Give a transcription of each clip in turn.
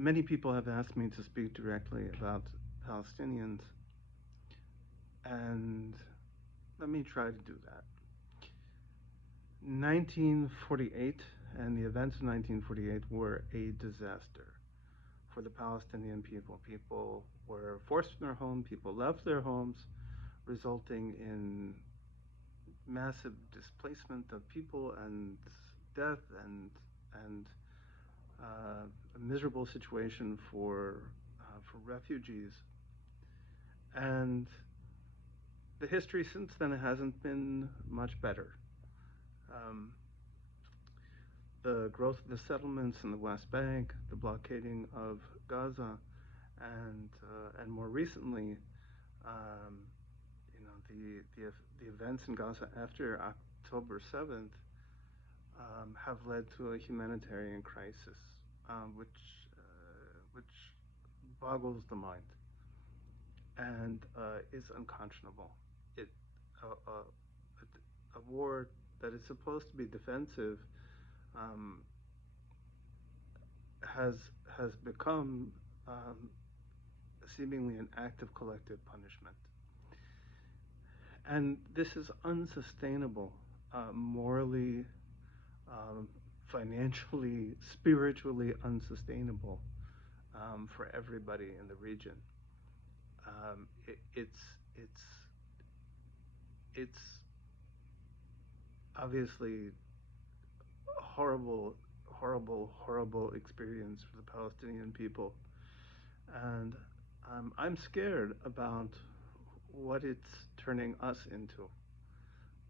Many people have asked me to speak directly about Palestinians, and let me try to do that. 1948 and the events of 1948 were a disaster for the Palestinian people. People were forced from their home, people left their homes, resulting in massive displacement of people and death and a miserable situation for refugees. And the history since then hasn't been much better. Um, the growth of the settlements in the West Bank, the blockading of Gaza, and more recently, um, the events in Gaza after October 7th have led to a humanitarian crisis, which boggles the mind and is unconscionable. It a war that is supposed to be defensive um, has has become um, seemingly an act of collective punishment, and this is unsustainable, morally, um, financially, spiritually unsustainable for everybody in the region. Um, it, it's it's it's obviously a horrible experience for the Palestinian people, and I'm scared about what it's turning us into.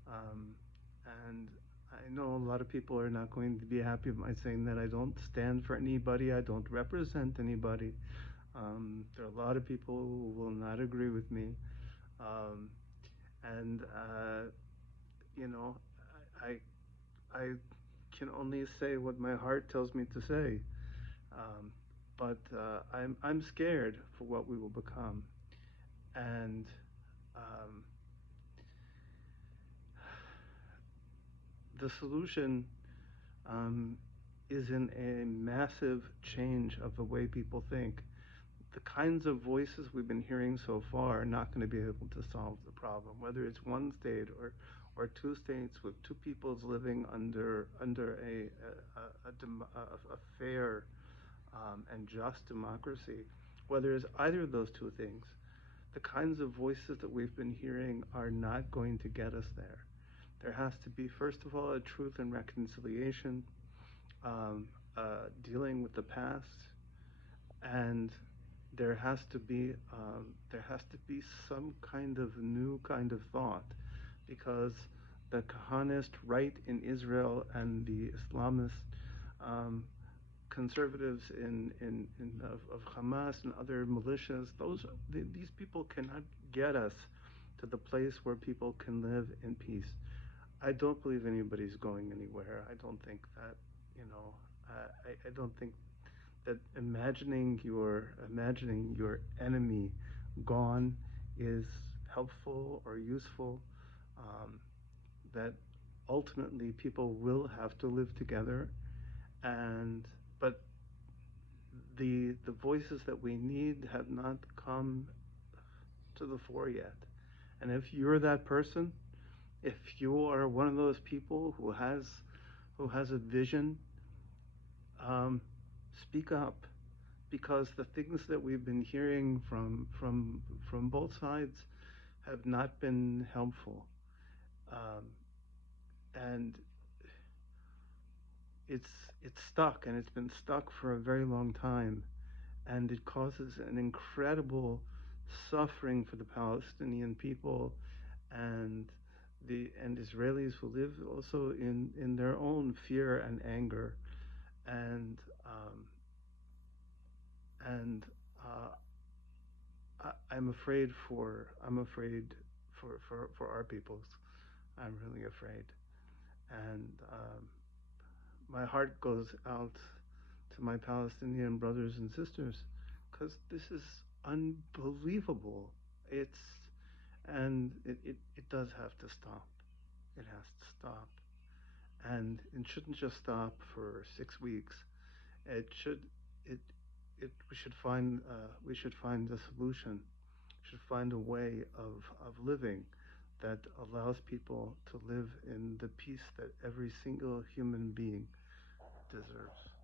Um, and I know a lot of people are not going to be happy with my saying that I don't stand for anybody, I don't represent anybody. There are a lot of people who will not agree with me. Um, and you know, I I can only say what my heart tells me to say. Um, but I'm scared for what we will become, and um, the solution um, is in a massive change of the way people think. The kinds of voices we've been hearing so far are not going to be able to solve the problem, whether it's one state or two states with two peoples living under a fair and just democracy. Whether it's either of those two things, the kinds of voices that we've been hearing are not going to get us there. There has to be, first of all, a truth and reconciliation, um, dealing with the past, and there has to be some kind of new kind of thought, because the Kahanist right in Israel and the Islamist um, conservatives of Hamas and other militias, these people cannot get us to the place where people can live in peace. I don't believe anybody's going anywhere. I don't think that, you know, I don't think that imagining your enemy gone is helpful or useful. Um, that ultimately people will have to live together, and but the voices that we need have not come to the fore yet. And if you're that person, if you are one of those people who has a vision, um, speak up, because the things that we've been hearing from both sides have not been helpful, um, and it's it's stuck, and it's been stuck for a very long time, and it causes an incredible suffering for the Palestinian people and the Israelis who live also in their own fear and anger, and and uh, I'm afraid for our peoples. I'm really afraid, and my heart goes out to my Palestinian brothers and sisters, because this is unbelievable. It's and it does have to stop. It has to stop, and it shouldn't just stop for 6 weeks. It should it we should find a solution. We should find a way of living that allows people to live in the peace that every single human being deserves.